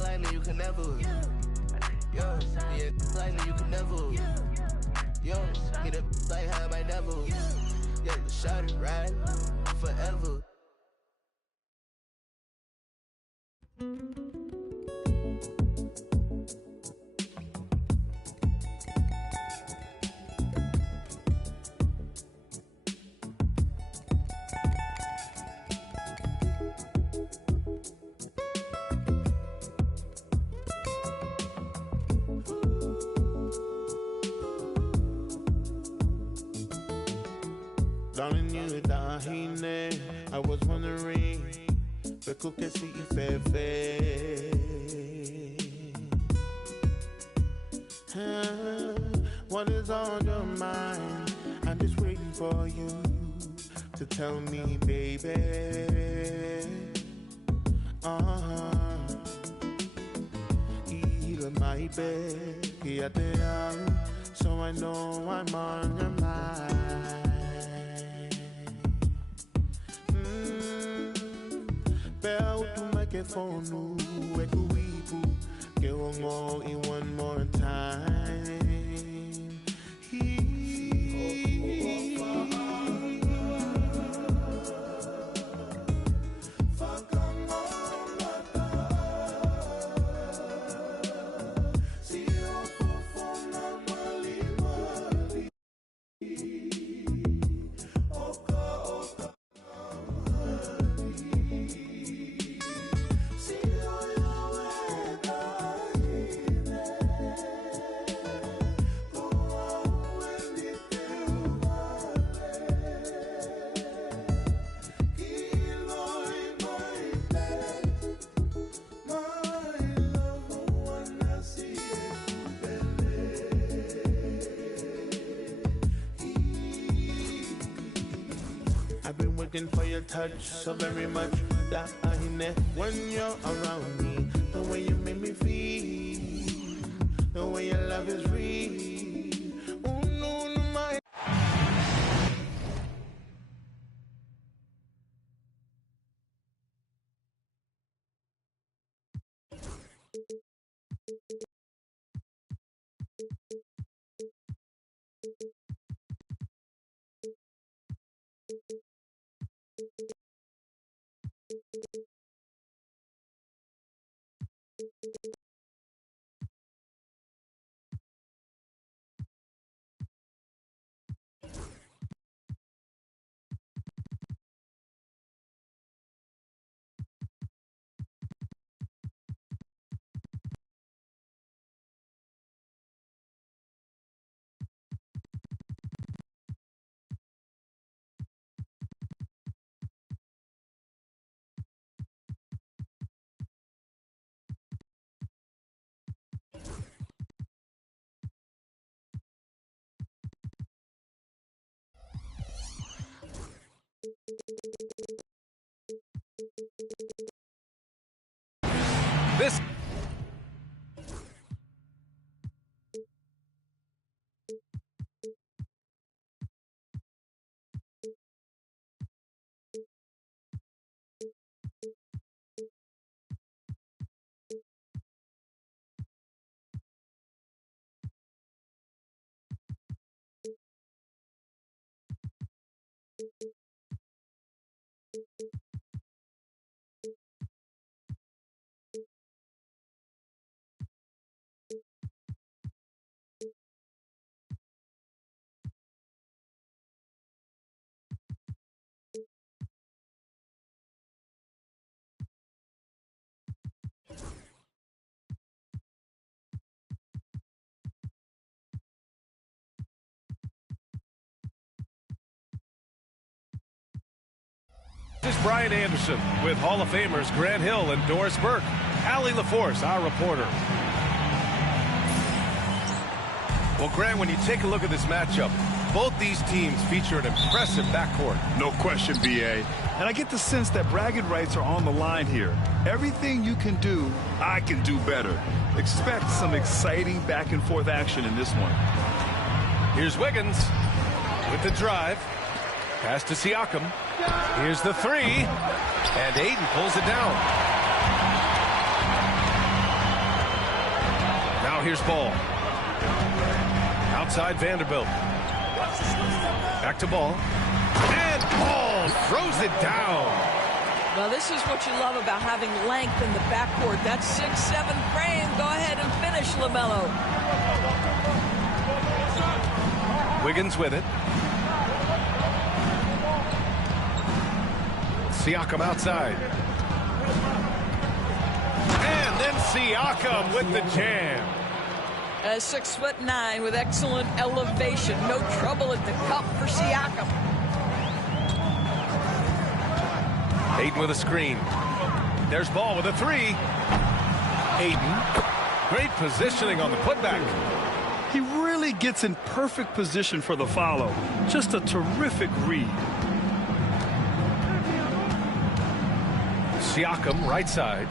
like me, you can never. Yo, yeah, like me, you can never. Yo, need a like how I never. Yeah, shout it right forever. Darling, you dahine. I was wondering, Beku kesi ifefe. What is on your mind? I'm just waiting for you to tell me, baby. Heal my bed, so I know I'm on your mind. Bell to microphone, get one more in one more time. For your touch so very much that I need when you're around me. The way you make me feel, the way your love is real. Oh no, no, my. This is Brian Anderson with Hall of Famers Grant Hill and Doris Burke. Allie LaForce, our reporter. Well, Grant, when you take a look at this matchup, both these teams feature an impressive backcourt. No question, B.A. And I get the sense that bragging rights are on the line here. Everything you can do, I can do better. Expect some exciting back-and-forth action in this one. Here's Wiggins with the drive. Pass to Siakam. Here's the three. And Aiden pulls it down. Now here's Ball. Outside Vanderbilt. Back to Ball. And Ball throws it down. Well, this is what you love about having length in the backcourt. That 6'7" frame. Go ahead and finish, LaMelo. Wiggins with it. Siakam outside. And then Siakam with the jam. 6'9" with excellent elevation. No trouble at the cup for Siakam. Ayton with a screen. There's Ball with a three. Ayton. Great positioning on the putback. He really gets in perfect position for the follow. Just a terrific read. Siakam right side.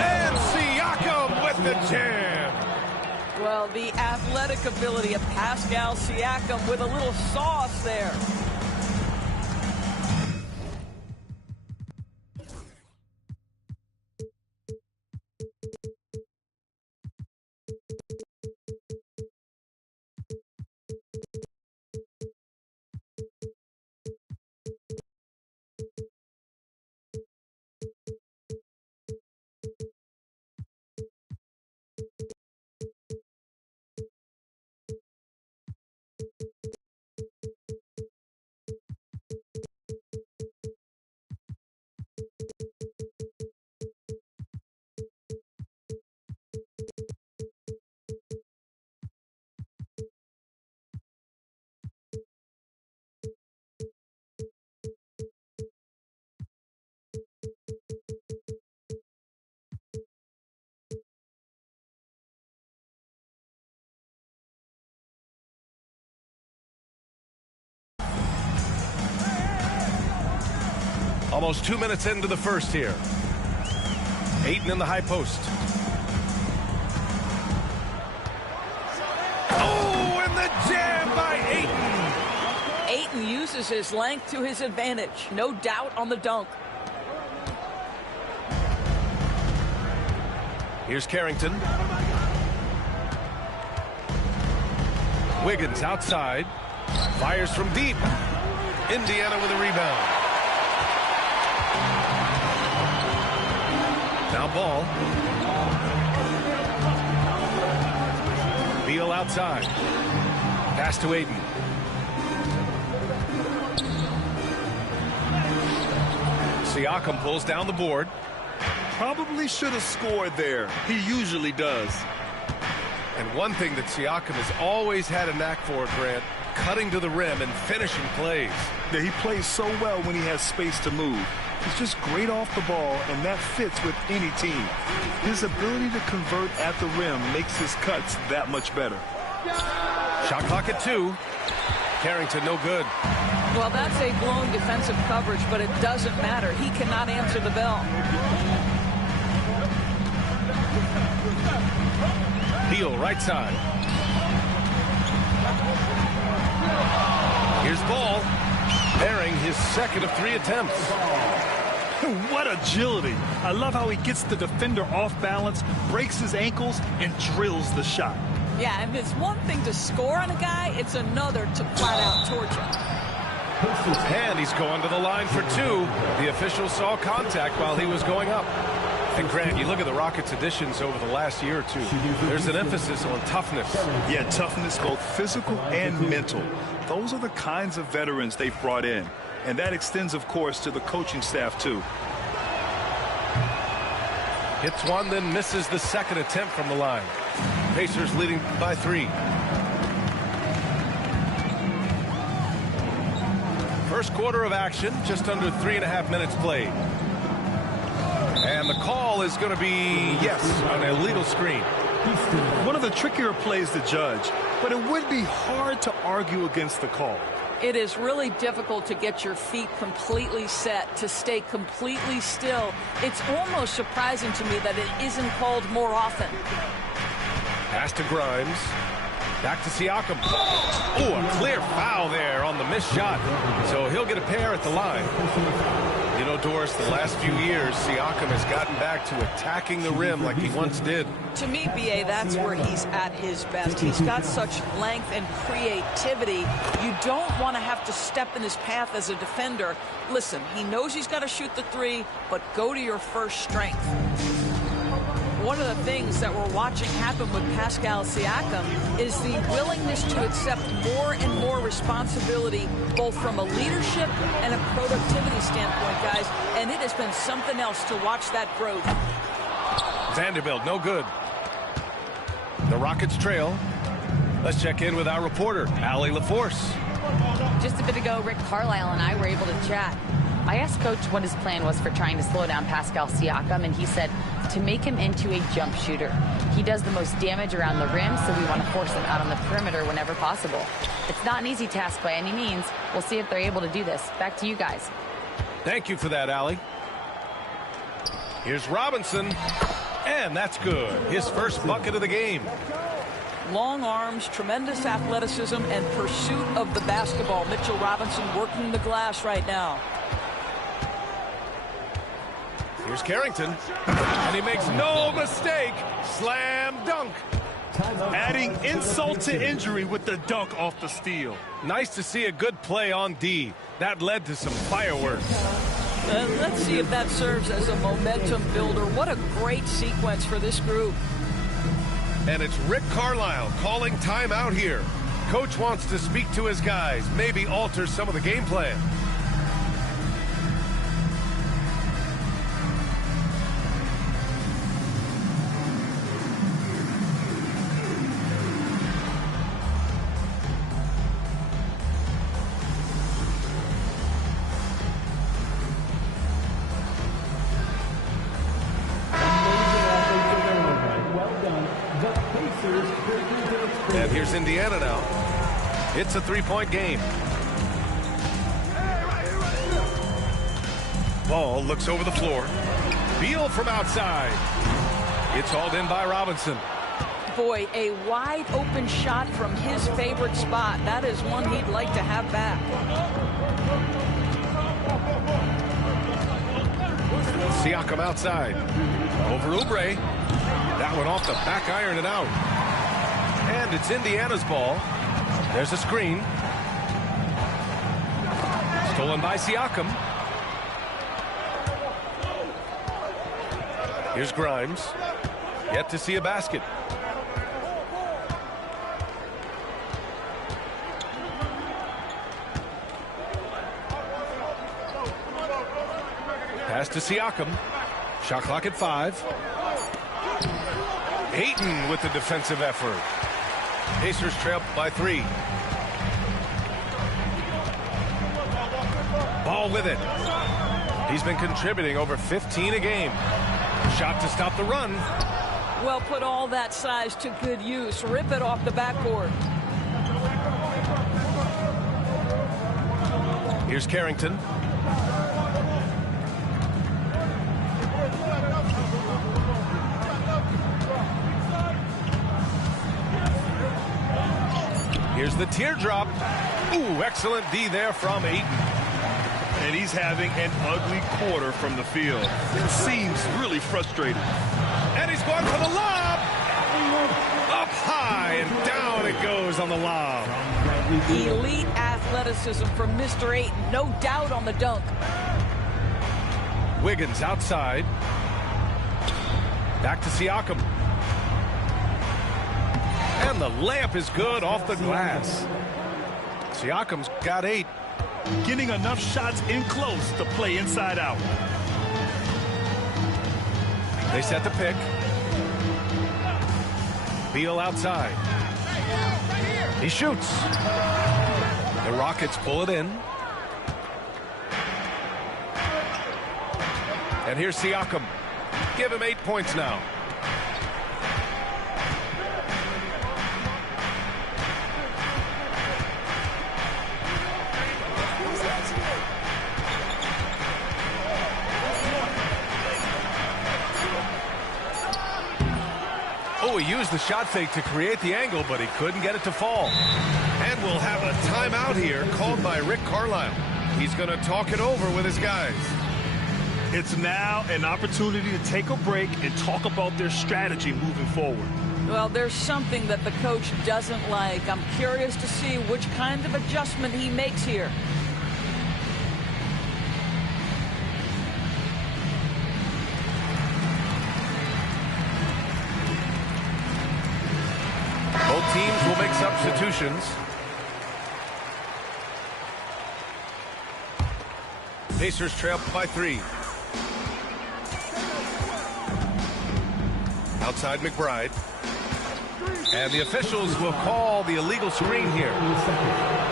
And Siakam with the jam. Well, the athletic ability of Pascal Siakam with a little sauce there. Almost 2 minutes into the first here. Ayton in the high post. Oh, and the jam by Ayton. Ayton uses his length to his advantage. No doubt on the dunk. Here's Carrington. Wiggins outside. Fires from deep. Indiana with a rebound. Now Ball. Beal outside. Pass to Ayton. Siakam pulls down the board. Probably should have scored there. He usually does. And one thing that Siakam has always had a knack for, Grant, cutting to the rim and finishing plays. Yeah, he plays so well when he has space to move. He's just great off the ball, and that fits with any team. His ability to convert at the rim makes his cuts that much better. Shot clock at 2. Carrington no good. Well, that's a blown defensive coverage, but it doesn't matter. He cannot answer the bell. Beal right side. Here's Ball. Bearing his second of 3 attempts. What agility. I love how he gets the defender off balance, breaks his ankles, and drills the shot. Yeah, and it's one thing to score on a guy, it's another to flat out torture. And he's going to the line for 2. The official saw contact while he was going up. And Grant, you look at the Rockets' additions over the last year or two. There's an emphasis on toughness. Yeah, toughness, both physical and mental. Those are the kinds of veterans they've brought in. And that extends, of course, to the coaching staff, too. Hits one, then misses the second attempt from the line. Pacers leading by 3. First quarter of action, just under 3.5 minutes played. And the call is going to be, yes, an illegal screen. One of the trickier plays to judge, but it would be hard to argue against the call. It is really difficult to get your feet completely set, to stay completely still. It's almost surprising to me that it isn't called more often. Pass to Grimes. Back to Siakam. Oh, a clear foul there on the missed shot. So he'll get a pair at the line. You know, Doris, the last few years, Siakam has gotten back to attacking the rim like he once did. To me, B.A., that's where he's at his best. He's got such length and creativity. You don't want to have to step in his path as a defender. Listen, he knows he's got to shoot the three, but go to your first strength. One of the things that we're watching happen with Pascal Siakam is the willingness to accept more and more responsibility, both from a leadership and a productivity standpoint, guys. And it has been something else to watch that growth. Vanderbilt, no good. The Rockets trail. Let's check in with our reporter, Allie LaForce. Just a bit ago, Rick Carlisle and I were able to chat. I asked Coach what his plan was for trying to slow down Pascal Siakam, and he said to make him into a jump shooter. He does the most damage around the rim, so we want to force him out on the perimeter whenever possible. It's not an easy task by any means. We'll see if they're able to do this. Back to you guys. Thank you for that, Allie. Here's Robinson, and that's good. His first bucket of the game. Long arms, tremendous athleticism, and pursuit of the basketball. Mitchell Robinson working the glass right now. Here's Carrington, and he makes no mistake. Slam dunk. Adding insult to injury with the dunk off the steal. Nice to see a good play on D. That led to some fireworks. Let's see if that serves as a momentum builder. What a great sequence for this group. And it's Rick Carlisle calling timeout here. Coach wants to speak to his guys, maybe alter some of the game plan. And here's Indiana now. It's a three-point game. Ball looks over the floor. Beal from outside. It's hauled in by Robinson. Boy, a wide open shot from his favorite spot. That is one he'd like to have back. Siakam outside. Over Oubre. That one off the back iron and out. And it's Indiana's ball. There's a screen. Stolen by Siakam. Here's Grimes. Yet to see a basket. Pass to Siakam. Shot clock at 5. Ayton with the defensive effort. Pacers trail by 3. Ball with it. He's been contributing over 15 a game. Shot to stop the run. Well, put all that size to good use. Rip it off the backboard. Here's Carrington. Here's the teardrop. Ooh, excellent D there from Ayton. And he's having an ugly quarter from the field. It seems really frustrated. And he's going for the lob. Up high and down it goes on the lob. Elite athleticism from Mr. Ayton. No doubt on the dunk. Wiggins outside. Back to Siakam. And the layup is good off the glass. Siakam's got 8. Getting enough shots in close to play inside out. They set the pick. Beal outside. He shoots. The Rockets pull it in. And here's Siakam. Give him 8 points now. Oh, he used the shot fake to create the angle, but he couldn't get it to fall. And we'll have a timeout here called by Rick Carlisle. He's going to talk it over with his guys. It's now an opportunity to take a break and talk about their strategy moving forward. Well, there's something that the coach doesn't like. I'm curious to see which kind of adjustment he makes here. Both teams will make substitutions. Pacers trail by 3. Outside McBride. And the officials will call the illegal screen here.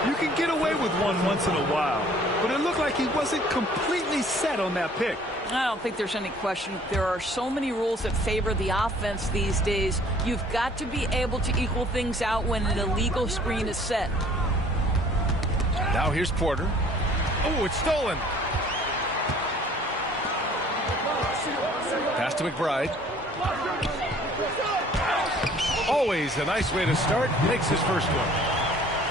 You can get away with one once in a while, but it looked like he wasn't completely set on that pick. I don't think there's any question. There are so many rules that favor the offense these days. You've got to be able to equal things out when an illegal screen is set. Now here's Porter. Oh, it's stolen. Pass to McBride. Always a nice way to start. Makes his first one.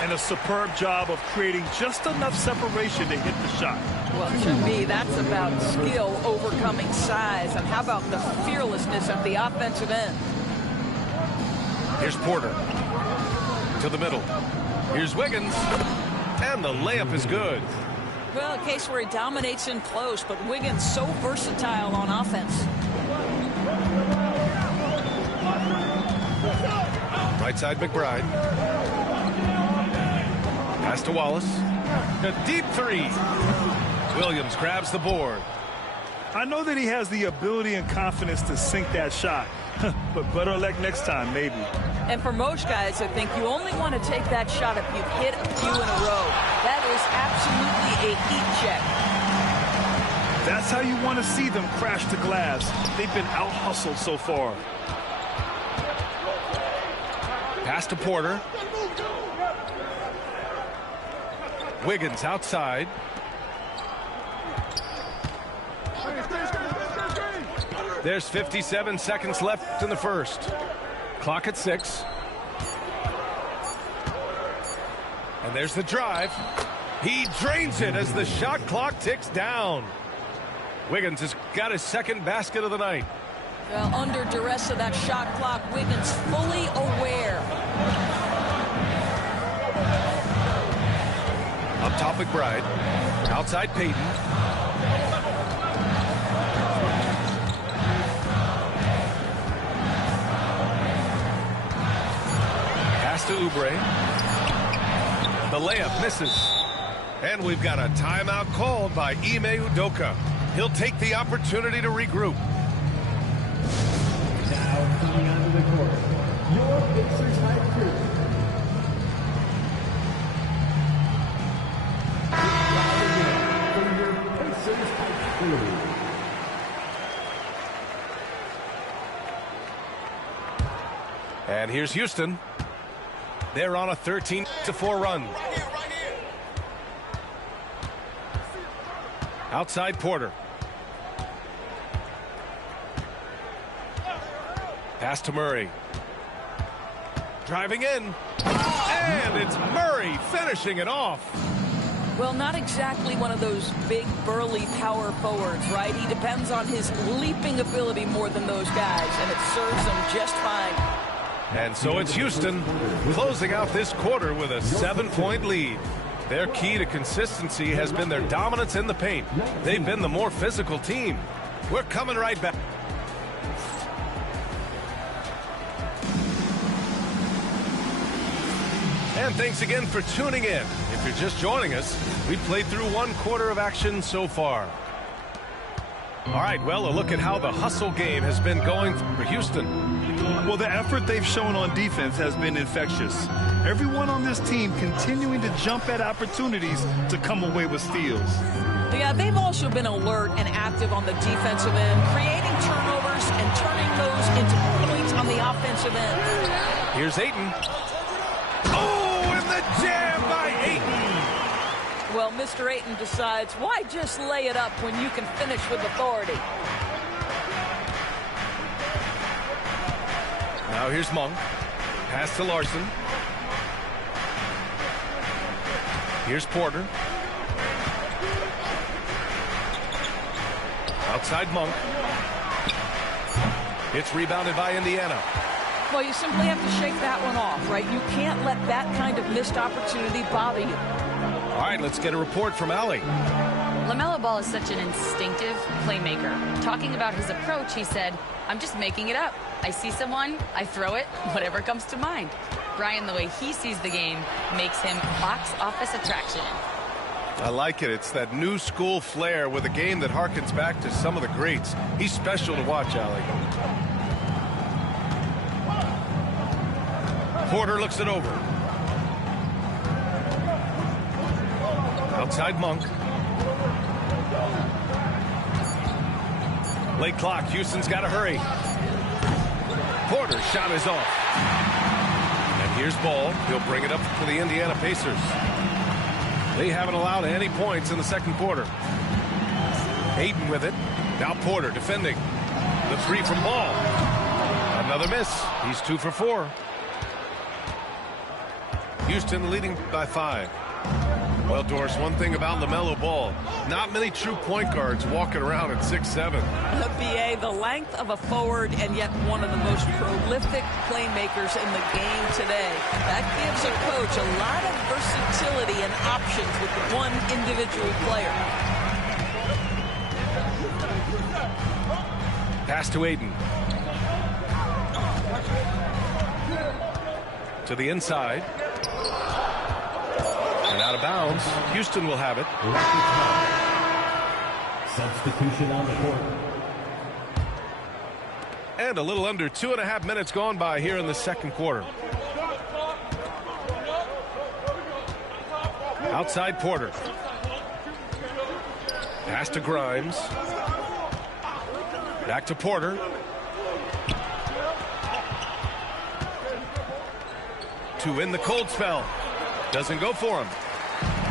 And a superb job of creating just enough separation to hit the shot. Well, to me, that's about skill overcoming size. And how about the fearlessness at the offensive end? Here's Porter. To the middle. Here's Wiggins. And the layup is good. Well, a case where he dominates in close, but Wiggins so versatile on offense. Right side McBride. Pass to Wallace. A deep 3. Williams grabs the board. I know that he has the ability and confidence to sink that shot, but better luck next time, maybe. And for most guys, I think you only want to take that shot if you've hit a few in a row. That is absolutely a heat check. That's how you want to see them crash the glass. They've been out-hustled so far. Pass to Porter. Wiggins outside. There's 57 seconds left in the first. Clock at 6. And there's the drive. He drains it as the shot clock ticks down. Wiggins has got his second basket of the night. Well, under duress of that shot clock, Wiggins fully aware. Up top McBride. Outside Payton. Pass to Oubre. The layup misses. And we've got a timeout called by Ime Udoka. He'll take the opportunity to regroup. Now coming onto the court, your Pacers high crew. For your Pacers high crew. And here's Houston. They're on a 13-4 run. Outside Porter. Pass to Murray. Driving in. And it's Murray finishing it off. Well, not exactly one of those big, burly power forwards, right? He depends on his leaping ability more than those guys, and it serves him just fine. And so it's Houston closing out this quarter with a 7-point lead. Their key to consistency has been their dominance in the paint. They've been the more physical team. We're coming right back. And thanks again for tuning in. If you're just joining us, we've played through one quarter of action so far. All right, well, a look at how the hustle game has been going for Houston. Well, the effort they've shown on defense has been infectious. Everyone on this team continuing to jump at opportunities to come away with steals. Yeah, they've also been alert and active on the defensive end, creating turnovers and turning those into points on the offensive end. Here's Ayton. Oh, and the jam by Ayton. Well, Mr. Ayton decides, why just lay it up when you can finish with authority? Now here's Monk. Pass to Larson. Here's Porter. Outside Monk. It's rebounded by Indiana. Well, you simply have to shake that one off, right? You can't let that kind of missed opportunity bother you. All right, let's get a report from Allie. LaMelo Ball is such an instinctive playmaker. Talking about his approach, he said, "I'm just making it up. I see someone, I throw it, whatever comes to mind." Brian, the way he sees the game makes him box office attraction. I like it. It's that new school flair with a game that harkens back to some of the greats. He's special to watch, Allie. Porter looks it over. Outside Monk. Late clock. Houston's got to hurry. Porter's shot is off. And here's Ball. He'll bring it up for the Indiana Pacers. They haven't allowed any points in the second quarter. Ayton with it. Now Porter defending. The three from Ball. Another miss. He's 2 for 4. Houston leading by 5. Well, Doris, one thing about LaMelo Ball, not many true point guards walking around at 6'7". The BA, the length of a forward, and yet one of the most prolific playmakers in the game today. That gives a coach a lot of versatility and options with one individual player. Pass to Ayton. To the inside. And out of bounds. Houston will have it. Substitution on the court. And a little under 2.5 minutes gone by here in the second quarter. Outside Porter. Pass to Grimes. Back to Porter. To win the cold spell. Doesn't go for him.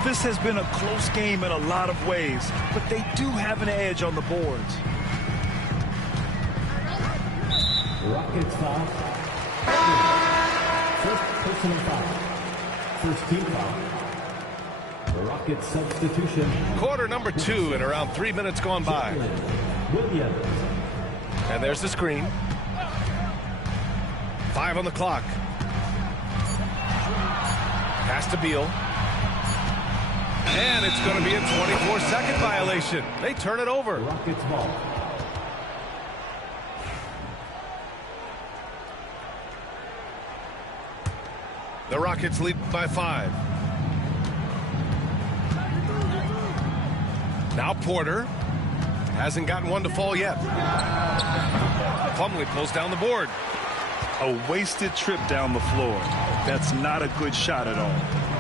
This has been a close game in a lot of ways, but they do have an edge on the boards. Rockets foul. First personal foul. First team foul. Rockets substitution. Quarter number 2 and around 3 minutes gone by. Williams. And there's the screen. 5 on the clock. Pass to Beal. And it's going to be a 24-second violation. They turn it over. Rockets ball. The Rockets lead by 5. Now Porter. Hasn't gotten one to fall yet. Plumlee pulls down the board. A wasted trip down the floor. That's not a good shot at all.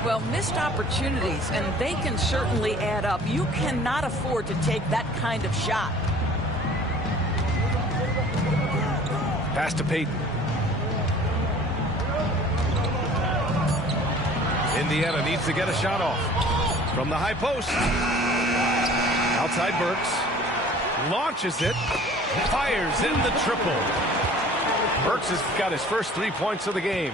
Well, missed opportunities, and they can certainly add up. You cannot afford to take that kind of shot. Pass to Payton. Indiana needs to get a shot off. From the high post. Outside Burks. Launches it. Fires in the triple. Burks has got his first 3 points of the game.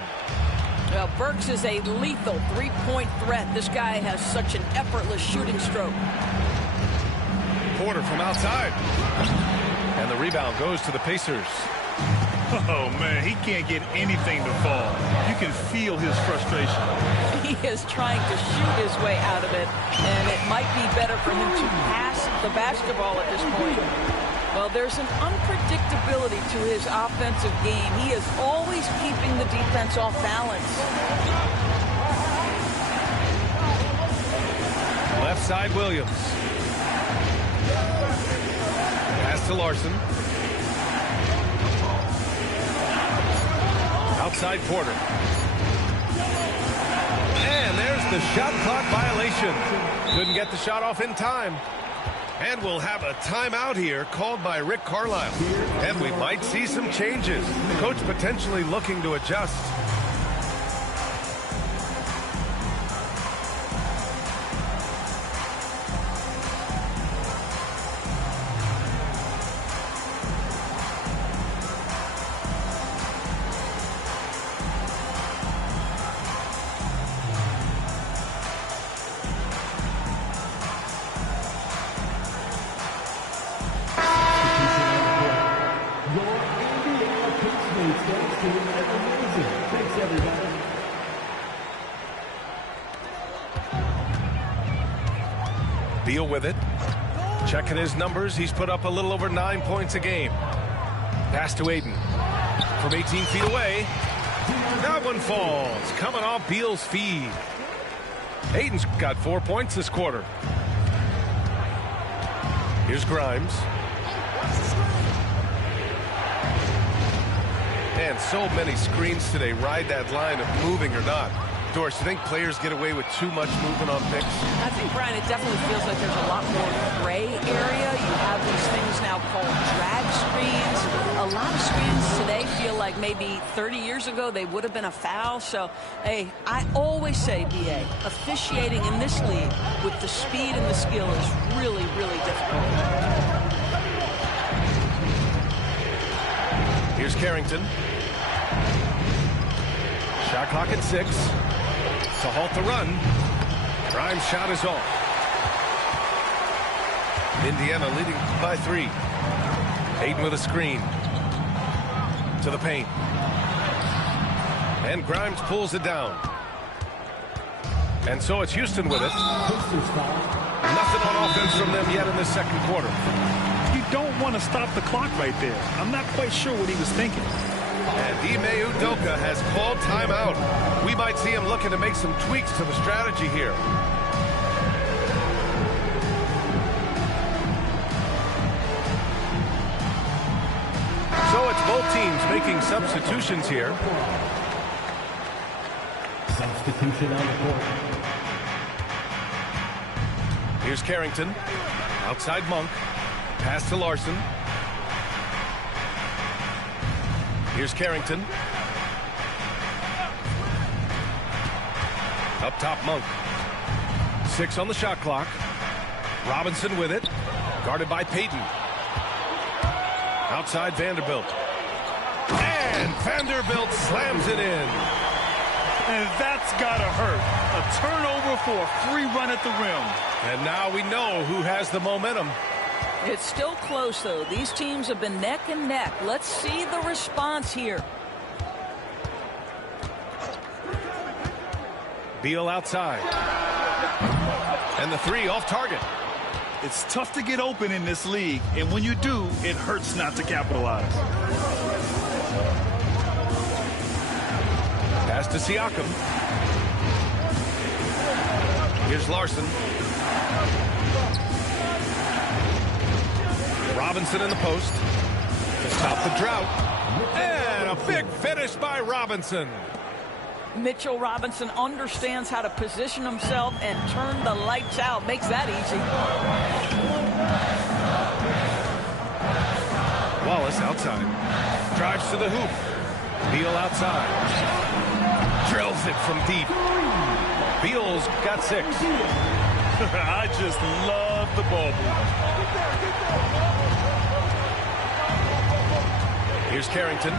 Well, Burks is a lethal three-point threat. This guy has such an effortless shooting stroke. Porter from outside. And the rebound goes to the Pacers. Oh, man, he can't get anything to fall. You can feel his frustration. He is trying to shoot his way out of it, and it might be better for him to pass the basketball at this point. Well, there's an unpredictability to his offensive game. He is always keeping the defense off balance. Left side, Williams. Pass to Larson. Outside Porter. And there's the shot clock violation. Couldn't get the shot off in time. And we'll have a timeout here called by Rick Carlisle. And we might see some changes. The coach potentially looking to adjust. Beal with it. Checking his numbers, he's put up a little over 9 points a game. Pass to Aiden. From 18 feet away. That one falls. Coming off Beal's feed. Aiden's got 4 points this quarter. Here's Grimes. And so many screens today. Ride that line of moving or not. Doris, you think players get away with too much movement on picks? I think, Brian, it definitely feels like there's a lot more gray area. You have these things now called drag screens. A lot of screens today feel like maybe 30 years ago they would have been a foul. So, hey, I always say, BA, officiating in this league with the speed and the skill is really, really difficult. Here's Carrington. Shot clock at 6. To halt the run. Grimes' shot is off. Indiana leading by 3. Aiden with a screen. To the paint. And Grimes pulls it down. And so it's Houston with it. Nothing on offense from them yet in this second quarter. You don't want to stop the clock right there. I'm not quite sure what he was thinking. And Ime Udoka has called timeout. We might see him looking to make some tweaks to the strategy here. So it's both teams making substitutions here. Substitution on the court. Here's Carrington. Outside Monk. Pass to Larson. Here's Carrington. Up top, Monk. 6 on the shot clock. Robinson with it. Guarded by Payton. Outside Vanderbilt. And Vanderbilt slams it in. And that's gotta hurt. A turnover for a free run at the rim. And now we know who has the momentum. It's still close, though. These teams have been neck and neck. Let's see the response here. Beal outside. And the 3 off target. It's tough to get open in this league, and when you do, it hurts not to capitalize. Pass to Siakam. Here's Larson. Robinson in the post to stop the drought. And a big finish by Robinson. Mitchell Robinson understands how to position himself and turn the lights out. Makes that easy. Wallace outside. Drives to the hoop. Beal outside. Drills it from deep. Beal's got 6. I just love the ball movement. Here's Carrington.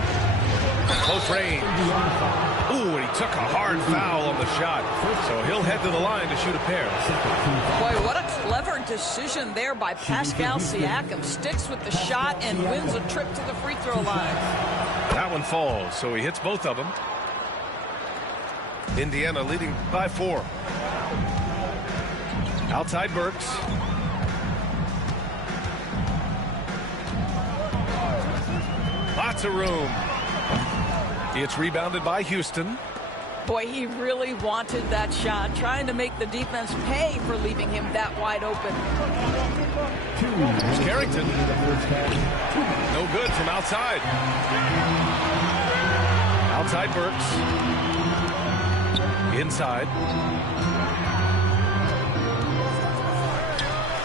Close range. Ooh, and he took a hard foul on the shot. So he'll head to the line to shoot a pair. Boy, what a clever decision there by Pascal Siakam. Sticks with the shot and wins a trip to the free throw line. That one falls, so he hits both of them. Indiana leading by 4. Outside Burks. Lots of room. It's rebounded by Houston. Boy, he really wanted that shot, trying to make the defense pay for leaving him that wide open. Here's Carrington. No good from outside. Outside Burks. Inside.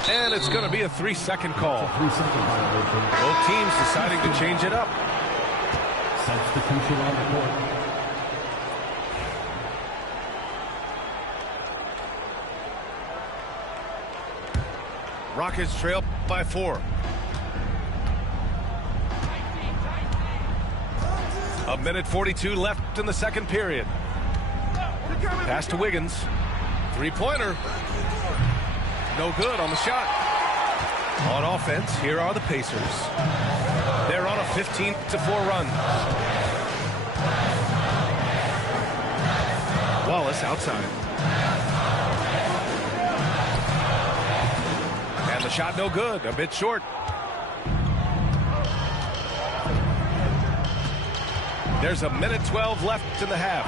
And it's going to be a 3-second call. Both teams deciding to change it up. Substitution on the court. Rockets trail by 4. A minute 42 left in the second period. Pass to Wiggins. 3-pointer. No good on the shot. On offense, here are the Pacers. They're on a 15-4 run. Wallace outside. The shot no good, a bit short. There's a minute 12 left in the half.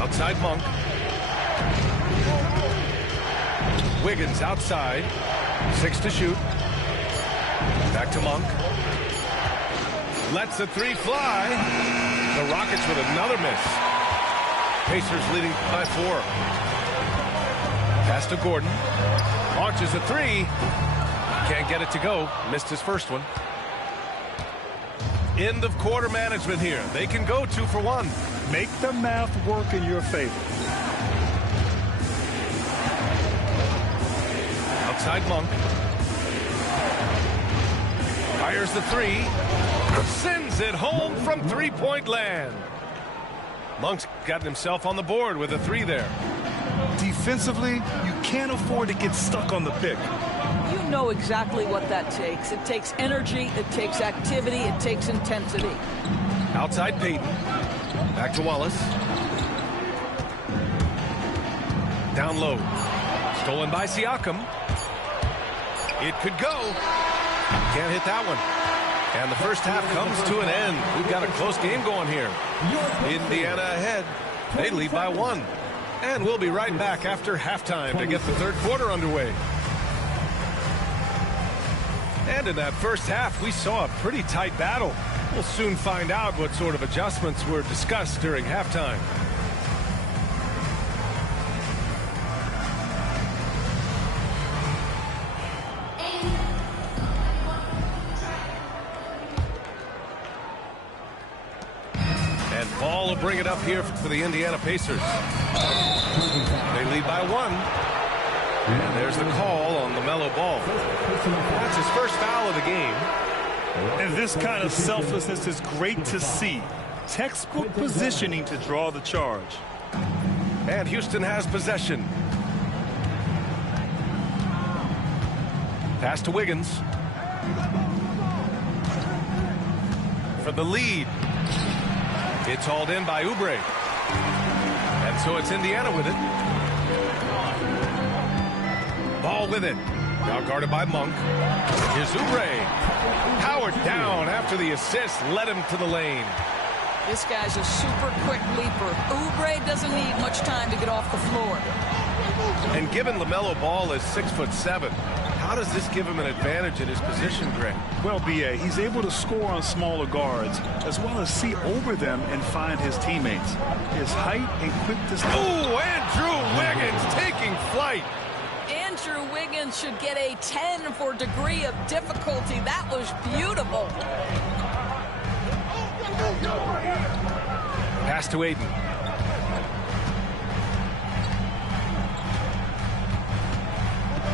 Outside Monk. Wiggins outside. 6 to shoot. Back to Monk. Lets the 3 fly. The Rockets with another miss. Pacers leading by 4. Pass to Gordon. Launches a 3. Can't get it to go. Missed his first one. End of quarter management here. They can go 2 for 1. Make the math work in your favor. Outside Monk. Fires the 3. Sends it home from three-point land. Monk's gotten himself on the board with a 3 there. Defensively, you can't afford to get stuck on the pick. You know exactly what that takes. It takes energy, it takes activity, it takes intensity. Outside Payton. Back to Wallace. Down low. Stolen by Siakam. It could go. Can't hit that one. And the first half comes to an end. We've got a close game going here. Indiana ahead. They lead by 1. And we'll be right back after halftime to get the third quarter underway. And in that first half, we saw a pretty tight battle. We'll soon find out what sort of adjustments were discussed during halftime. And Ball will bring it up here for the Indiana Pacers. They lead by 1. And there's the call on LaMelo Ball. That's his first foul of the game. And this kind of selflessness is great to see. Textbook positioning to draw the charge. And Houston has possession. Pass to Wiggins. For the lead. It's hauled in by Oubre. And so it's Indiana with it. Ball with it. Now guarded by Monk. Here's Oubre. Powered down after the assist led him to the lane. This guy's a super quick leaper. Oubre doesn't need much time to get off the floor. And given LaMelo Ball is 6'7", how does this give him an advantage in his position, Greg? Well, B.A., he's able to score on smaller guards, as well as see over them and find his teammates. His height and quick distance. Oh, Andrew Wiggins taking flight. Andrew Wiggins should get a 10 for degree of difficulty. That was beautiful. Pass to Aiden.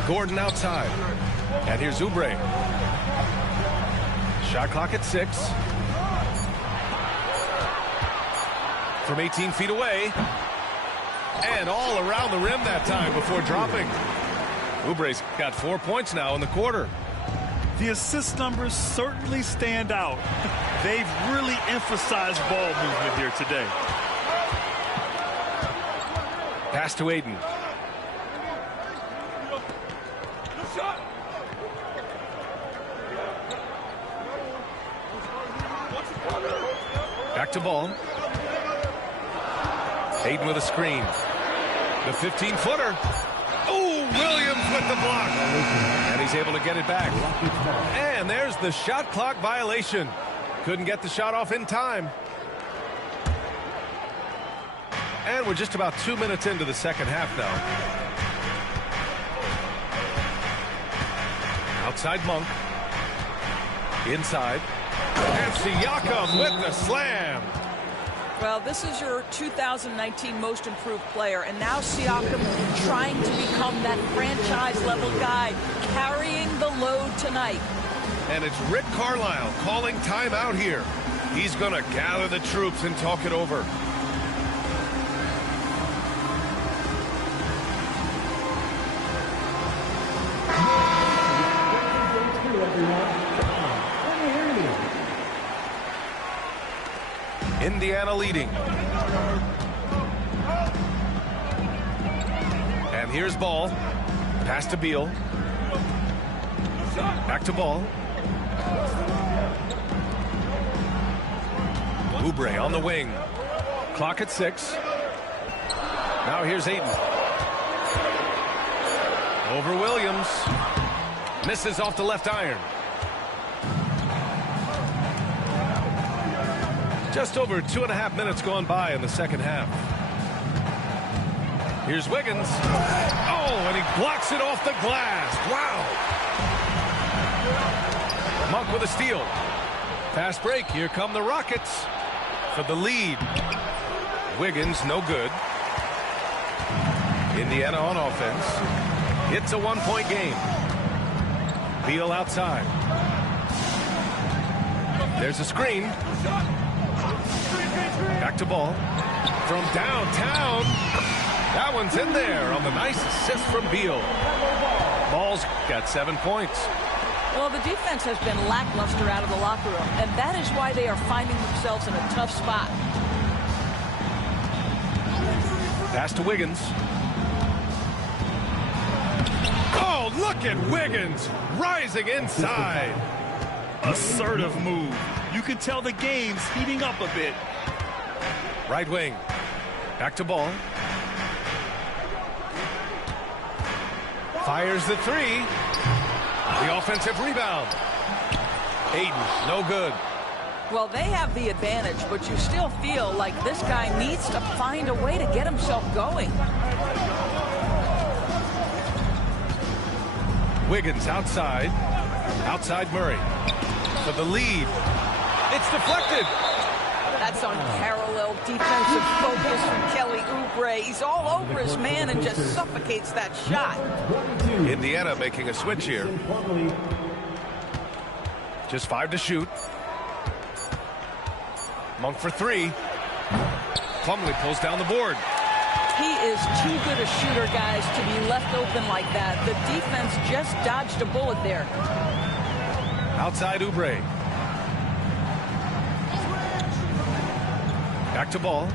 Gordon outside. And here's Oubre. Shot clock at 6. From 18 feet away. And all around the rim that time before dropping. Oubre's got 4 points now in the quarter. The assist numbers certainly stand out. They've really emphasized ball movement here today. Pass to Aiden. Back to Ball. Aiden with a screen. The 15-footer. Oh, Williams with the block. And he's able to get it back. And there's the shot clock violation. Couldn't get the shot off in time. And we're just about 2 minutes into the second half now. Outside Monk. Inside. And Siakam with the slam. Well, this is your 2019 most improved player, and now Siakam trying to become that franchise-level guy, carrying the load tonight. And it's Rick Carlisle calling timeout here. He's going to gather the troops and talk it over. Indiana leading. And here's Ball. Pass to Beal. Back to Ball. Oubre on the wing. Clock at 6. Now here's Ayton. Over Williams. Misses off the left iron. Just over 2.5 minutes gone by in the second half. Here's Wiggins. Oh, and he blocks it off the glass. Wow. Monk with a steal. Fast break. Here come the Rockets for the lead. Wiggins, no good. Indiana on offense. It's a 1-point game. Beal outside. There's a screen. Back to Ball. From downtown. That one's in there on the nice assist from Beal. Ball's got 7 points. Well, the defense has been lackluster out of the locker room, and that is why they are finding themselves in a tough spot. Pass to Wiggins. Oh, look at Wiggins rising inside. Assertive move. You can tell the game's heating up a bit. Right wing. Back to Ball. Fires the 3. The offensive rebound. Ayton, no good. Well, they have the advantage, but you still feel like this guy needs to find a way to get himself going. Wiggins outside. Outside Murray. For the lead. It's deflected. That's unparalleled defensive focus from Kelly Oubre. He's all over his man and just suffocates that shot. Indiana making a switch here. Just 5 to shoot. Monk for 3. Plumlee pulls down the board. He is too good a shooter, guys, to be left open like that. The defense just dodged a bullet there. Outside Oubre. Back to Ball.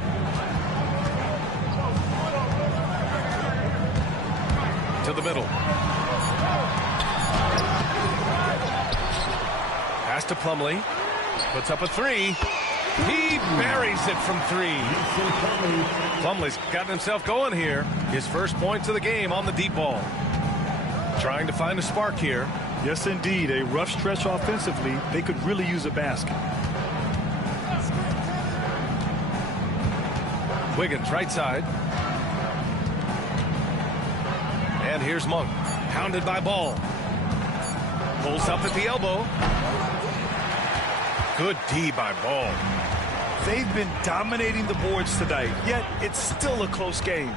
To the middle. Pass to Plumlee. Puts up a 3. He buries it from 3. Plumlee's gotten himself going here. His first points of the game on the deep ball. Trying to find a spark here. Yes, indeed. A rough stretch offensively. They could really use a basket. Wiggins right side. And here's Monk. Pounded by Ball. Pulls up at the elbow. Good D by Ball. They've been dominating the boards tonight, yet it's still a close game.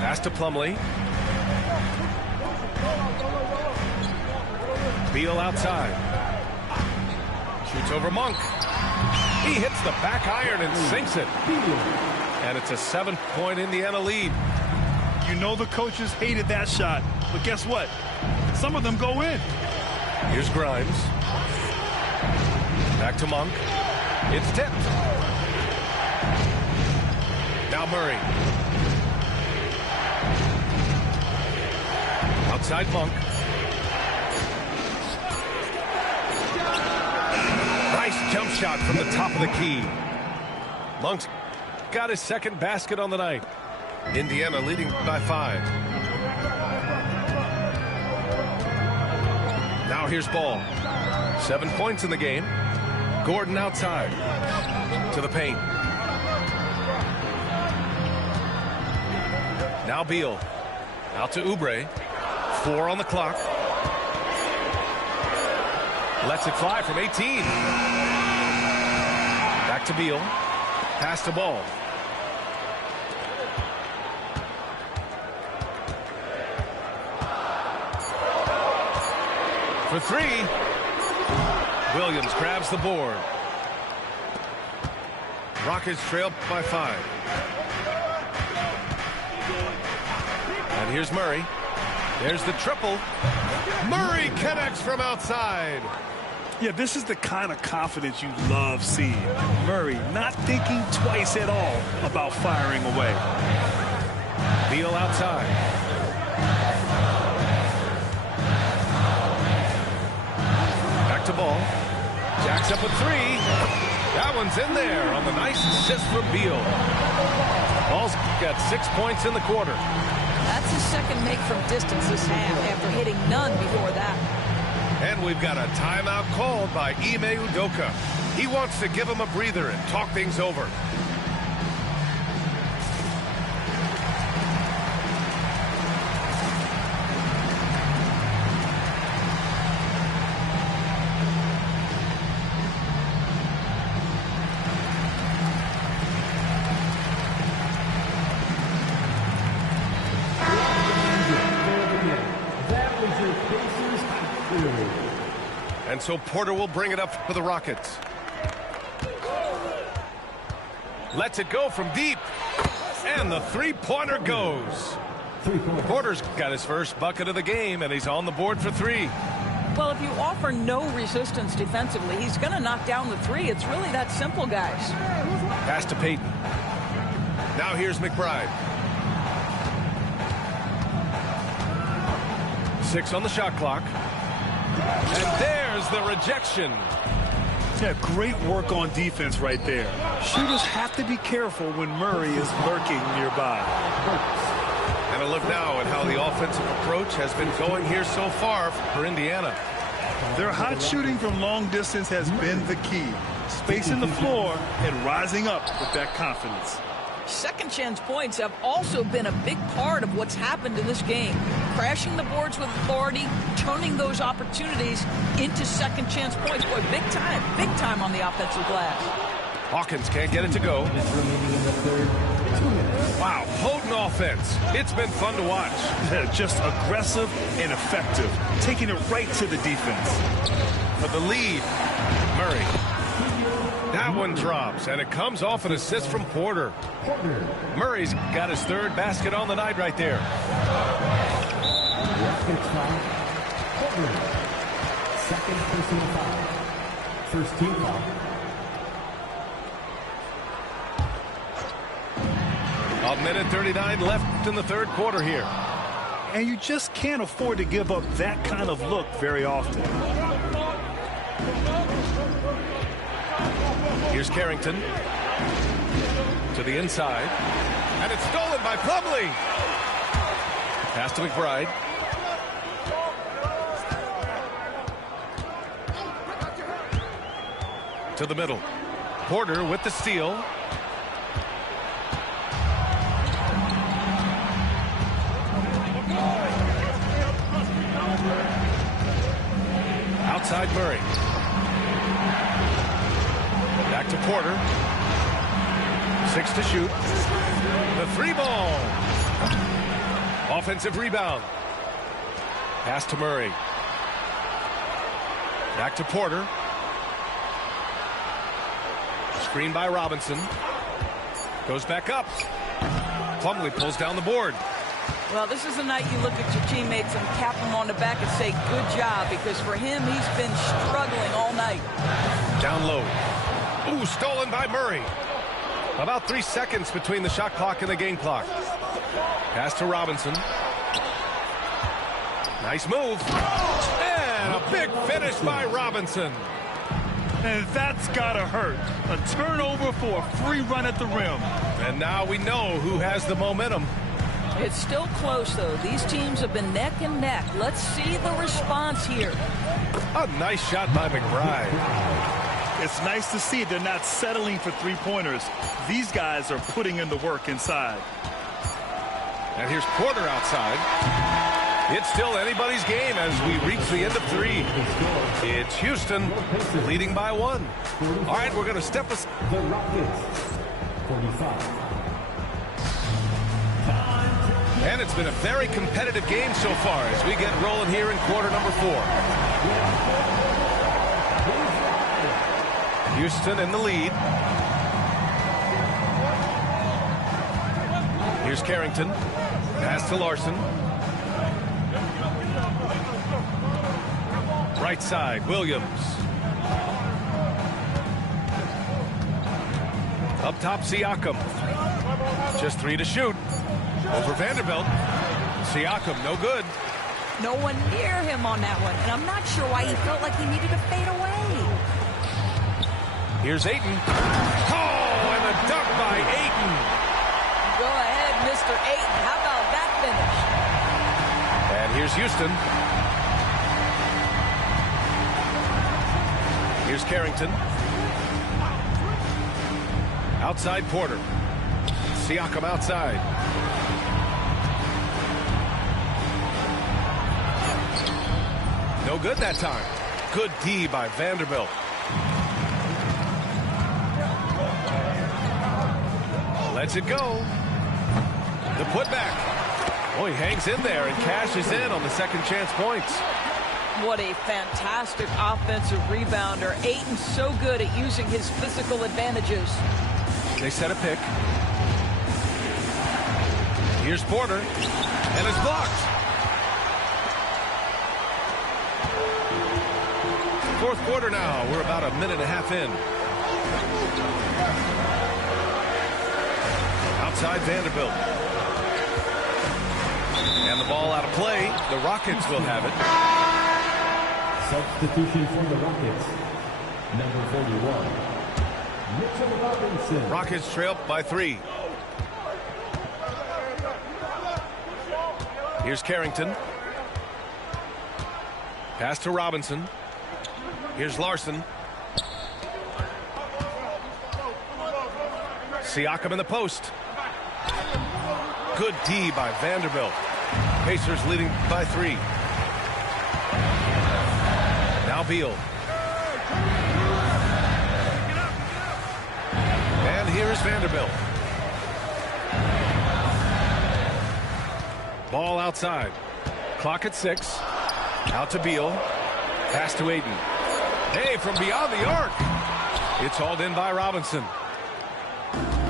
Pass to Plumlee. Beal outside. Shoots over Monk. He hits the back iron and sinks it. And it's a 7-point Indiana lead. You know the coaches hated that shot, but guess what? Some of them go in. Here's Grimes. Back to Monk. It's tipped. Now Murray. Outside Monk. Nice jump shot from the top of the key. Monk's got his second basket on the night. Indiana leading by 5. Now here's Ball. 7 points in the game. Gordon outside. To the paint. Now Beal. Out to Oubre. 4 on the clock. Lets it fly from 18. Back to Beal. Pass to Ball. For 3. Williams grabs the board. Rockets trail by 5. And here's Murray. There's the triple. Murray connects from outside. Yeah, this is the kind of confidence you love seeing. Murray not thinking twice at all about firing away. Beal outside. Back to Ball. Jacks up a three. That one's in there on the nice assist from Beal. Ball's got 6 points in the quarter. That's his second make from distance this half after hitting none before that. And we've got a timeout called by Ime Udoka. He wants to give him a breather and talk things over. And so Porter will bring it up for the Rockets. Lets it go from deep. And the three-pointer goes. Porter's got his first bucket of the game, and he's on the board for three. Well, if you offer no resistance defensively, he's going to knock down the three. It's really that simple, guys. Pass to Payton. Now here's McBride. 6 on the shot clock. And there's the rejection. Yeah, great work on defense right there. Shooters have to be careful when Murray is lurking nearby. And a look now at how the offensive approach has been going here so far for Indiana. Their hot shooting from long distance has been the key. Spacing the floor and rising up with that confidence. Second chance points have also been a big part of what's happened in this game. Crashing the boards with authority, turning those opportunities into second chance points. Boy, big time on the offensive glass. Hawkins can't get it to go. Wow, potent offense. It's been fun to watch. Just aggressive and effective, taking it right to the defense. For the lead, Murray. That one drops, and it comes off an assist from Porter. Murray's got his third basket on the night right there. Second personal foul. First team foul. A minute 39 left in the third quarter here. And you just can't afford to give up that kind of look very often. Here's Carrington to the inside, and it's stolen by Plumlee. Pass to McBride. To the middle. Porter with the steal. Outside Murray. Back to Porter. 6 to shoot. The three ball. Offensive rebound. Pass to Murray. Back to Porter. Screen by Robinson. Goes back up. Plumlee pulls down the board. Well, this is the night you look at your teammates and tap them on the back and say, good job, because for him, he's been struggling all night. Down low. Ooh, stolen by Murray. About 3 seconds between the shot clock and the game clock. Pass to Robinson. Nice move. And a big finish by Robinson. And that's gotta hurt. A turnover for a free run at the rim. And now we know who has the momentum. It's still close, though. These teams have been neck and neck. Let's see the response here. A nice shot by McBride. It's nice to see they're not settling for three-pointers. These guys are putting in the work inside. And here's Porter outside. It's still anybody's game as we reach the end of 3. It's Houston leading by 1. All right, we're going to step aside. The Rockets, 45. And it's been a very competitive game so far as we get rolling here in quarter number 4. Houston in the lead. Here's Carrington. Pass to Larson. Right side, Williams. Up top, Siakam. Just 3 to shoot. Over Vanderbilt. Siakam, no good. No one near him on that one, and I'm not sure why he felt like he needed to fade away. Here's Ayton. Oh, and a dunk by Ayton. Go ahead, Mr. Ayton. How about that finish? And here's Houston. Here's Carrington. Outside Porter. Siakam outside. No good that time. Good D by Vanderbilt. Lets it go. The putback. Oh, he hangs in there and cashes in on the second chance points. What a fantastic offensive rebounder. Ayton's so good at using his physical advantages. They set a pick. Here's Porter, and it's blocked. Fourth quarter now. We're about a minute and a half in. Outside Vanderbilt. And the ball out of play. The Rockets will have it. Substitution for the Rockets. Number 41. Mitchell Robinson. Rockets trail by 3. Here's Carrington. Pass to Robinson. Here's Larson. Siakam in the post. Good D by Vanderbilt. Pacers leading by 3. Now Beal. And here's Vanderbilt. Ball outside. Clock at 6. Out to Beal. Pass to Ayton. Hey, from beyond the arc. It's hauled in by Robinson.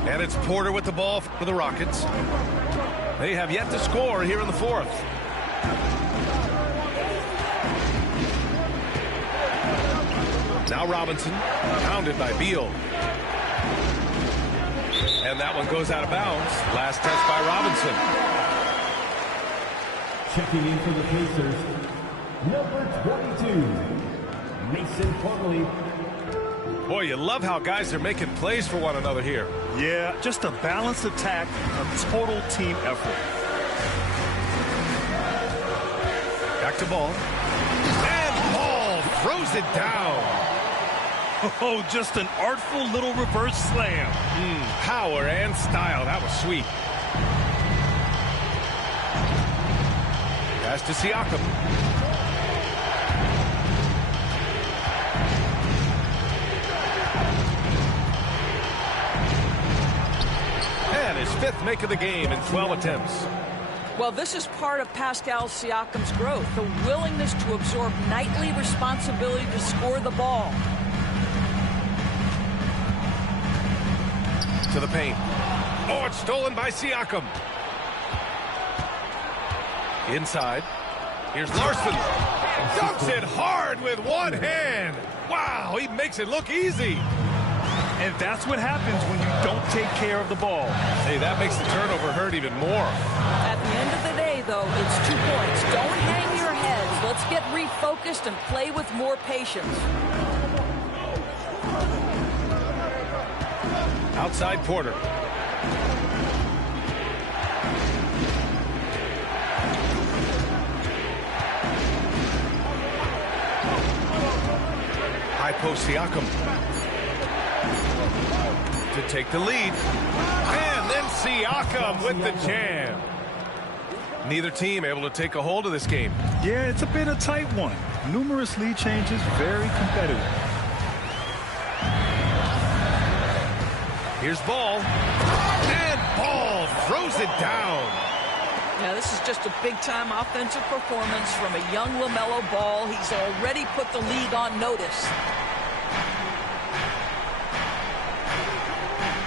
And it's Porter with the ball for the Rockets. They have yet to score here in the fourth. Now Robinson, pounded by Beal. And that one goes out of bounds. Last touch by Robinson. Checking in for the Pacers, number 22, Mason Plumlee. Boy, you love how guys are making plays for one another here. Yeah, just a balanced attack, a total team effort. Back to Ball. And Ball throws it down. Oh, just an artful little reverse slam. Power and style. That was sweet. Pass to Siakam. And his 5th make of the game in 12 attempts. Well, this is part of Pascal Siakam's growth, the willingness to absorb nightly responsibility to score the ball. To the paint. Oh, it's stolen by Siakam. Inside. Here's Larson. Dunks it hard with one hand. Wow, he makes it look easy. And that's what happens when you don't take care of the ball. Hey, that makes the turnover hurt even more. At the end of the day, though, it's 2 points. Don't hang your heads. Let's get refocused and play with more patience. Outside Porter. High post Siakam. To take the lead. And then Siakam with the jam. Neither team able to take a hold of this game. Yeah, it's a bit a tight one. Numerous lead changes, very competitive. Here's Ball. And Ball throws it down. Yeah, this is just a big-time offensive performance from a young LaMelo Ball. He's already put the league on notice.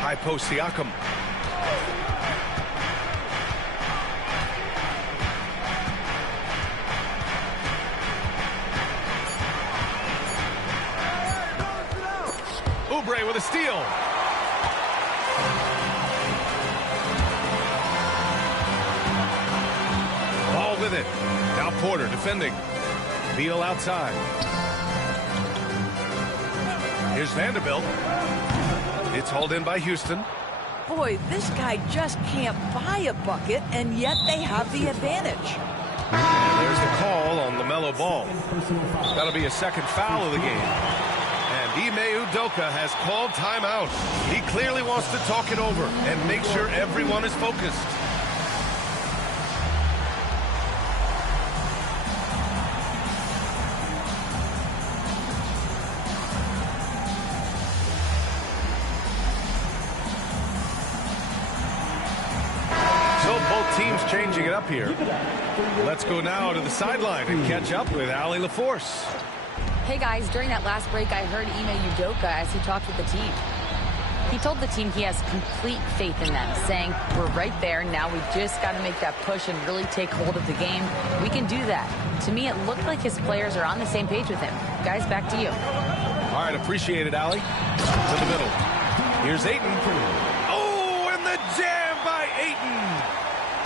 High post Siakam. Oubre with a steal. Porter defending. Beal outside. Here's Vanderbilt. It's hauled in by Houston. Boy, this guy just can't buy a bucket, and yet they have the advantage. And there's the call on LaMelo Ball. That'll be a second foul of the game. And Ime Udoka has called timeout. He clearly wants to talk it over and make sure everyone is focused. Teams changing it up here. Let's go now to the sideline and catch up with Allie LaForce. Hey guys, during that last break, I heard Ime Udoka as he talked with the team. He told the team he has complete faith in them, saying, we're right there, now we just got to make that push and really take hold of the game. We can do that. To me, it looked like his players are on the same page with him. Guys, back to you. All right, appreciate it, Allie. To the middle. Here's Ayton. Oh, and the jam by Ayton.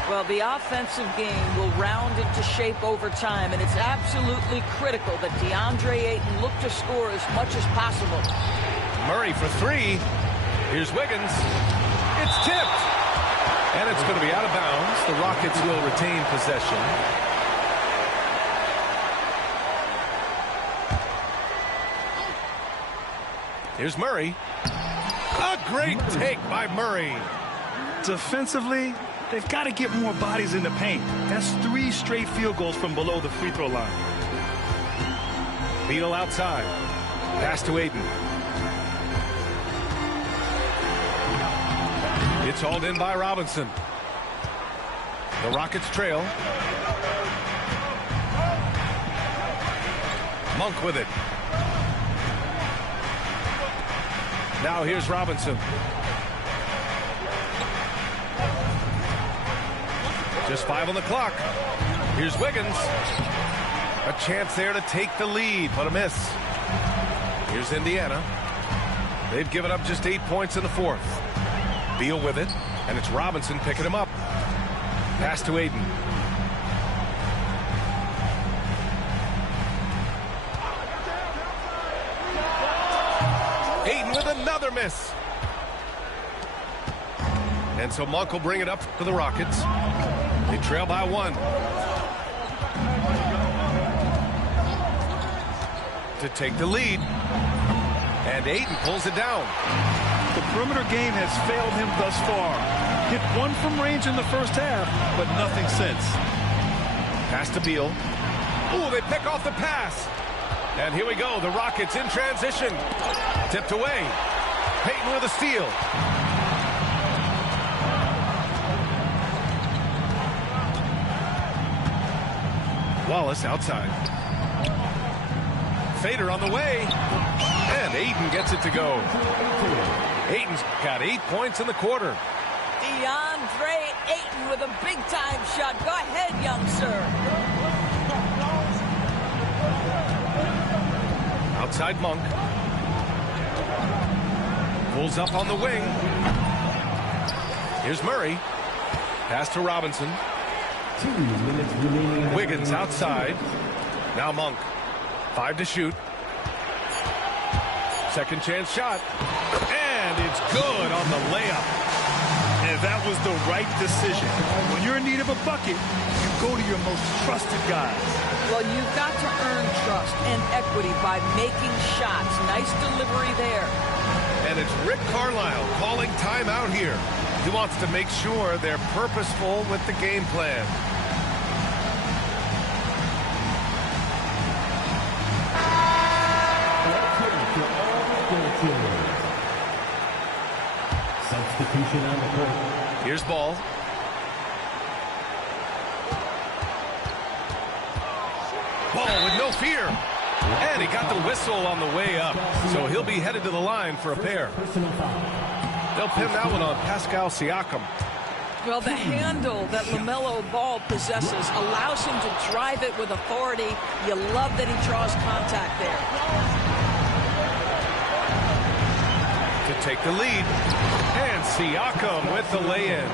Well, the offensive game will round into shape over time, and it's absolutely critical that DeAndre Ayton look to score as much as possible. Murray for three. Here's Wiggins. It's tipped. And it's going to be out of bounds. The Rockets will retain possession. Here's Murray. A great take by Murray. Defensively, they've got to get more bodies in the paint. That's 3 straight field goals from below the free throw line. Beal outside. Pass to Ayton. It's hauled in by Robinson. The Rockets trail. Monk with it. Now here's Robinson. Just 5 on the clock. Here's Wiggins. A chance there to take the lead, but a miss. Here's Indiana. They've given up just 8 points in the fourth. Beal with it, and it's Robinson picking him up. Pass to Ayton. Ayton with another miss. And so Monk will bring it up for the Rockets. They trail by 1. To take the lead. And Ayton pulls it down. The perimeter game has failed him thus far. Hit 1 from range in the first half, but nothing since. Pass to Beal. Ooh, they pick off the pass. And here we go. The Rockets in transition. Tipped away. Payton with a steal. Wallace outside. Fader on the way. And Ayton gets it to go. Ayton's got 8 points in the quarter. DeAndre Ayton with a big-time shot. Go ahead, young sir. Outside Monk. Pulls up on the wing. Here's Murray. Pass to Robinson. 2 minutes remaining. Wiggins outside. Now Monk. 5 to shoot. Second chance shot. And it's good on the layup. And that was the right decision. When you're in need of a bucket, you go to your most trusted guys. Well, you've got to earn trust and equity by making shots. Nice delivery there. And it's Rick Carlisle calling timeout here. He wants to make sure they're purposeful with the game plan. Substitution on the court. Here's Ball. Ball with no fear. And he got the whistle on the way up. So he'll be headed to the line for a pair. They'll pin that one on Pascal Siakam. Well, the handle that LaMelo Ball possesses allows him to drive it with authority. You love that he draws contact there. To take the lead. And Siakam with the lay-in.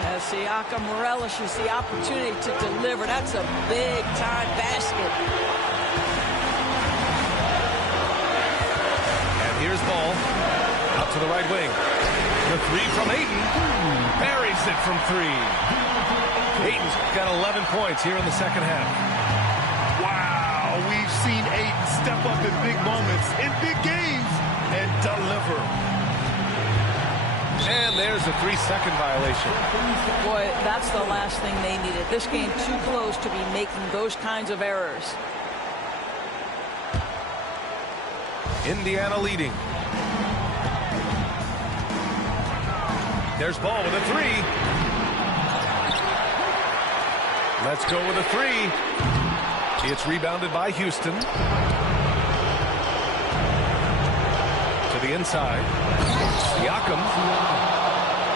As Siakam relishes the opportunity to deliver. That's a big-time basket. And here's Ball. Out to the right wing. The three from Ayton. Buries it from three. Ayton's got 11 points here in the second half. Wow, we've seen Ayton step up in big moments, in big games, and deliver. And there's a 3-second violation. Boy, that's the last thing they needed. This game too close to be making those kinds of errors. Indiana leading. There's Ball with a three. Let's go with a three. It's rebounded by Houston. To the inside. Siakam.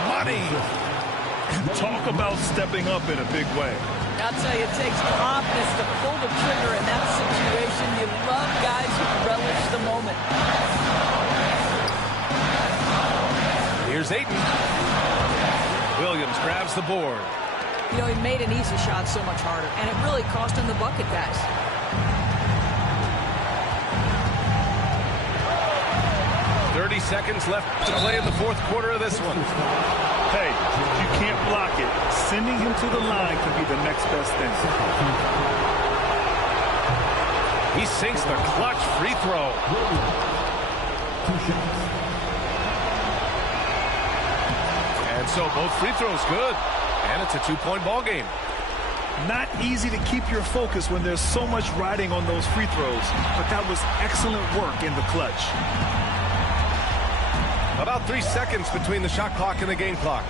Money. Talk about stepping up in a big way. I'll tell you, it takes confidence to pull the trigger in that situation. You love guys who relish the moment. Here's Ayton. Williams grabs the board. You know, he made an easy shot so much harder, and it really cost him the bucket, guys. 30 seconds left to play in the fourth quarter of this one. Hey, if you can't block it, sending him to the line could be the next best thing. He sinks the clutch free throw. And so both free throws good. And it's a two-point ball game. Not easy to keep your focus when there's so much riding on those free throws, but that was excellent work in the clutch. About 3 seconds between the shot clock and the game clock.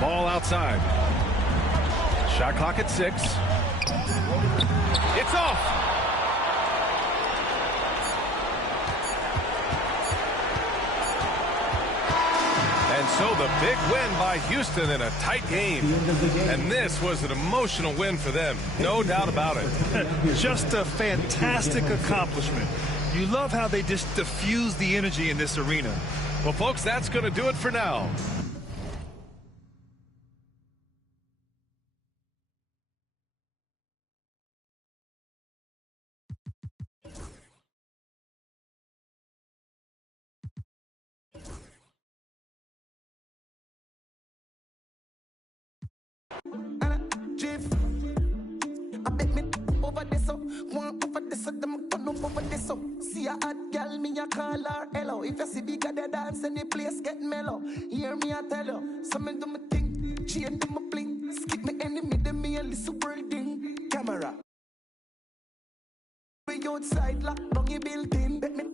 Ball outside. Shot clock at 6. It's off. And so the big win by Houston in a tight game. And this was an emotional win for them. No doubt about it. Just a fantastic accomplishment. You love how they just diffuse the energy in this arena. Well, folks, that's going to do it for now. I bet me over this up, one over this up, them turn up over this up. See a hot girl, me a call her hello. If you see bigger the dance and the place get mellow, hear me I tell you, so me do me thing, chain do me bling, skip me enemy, them me a little building. Camera, we outside lock, down your building, bet me.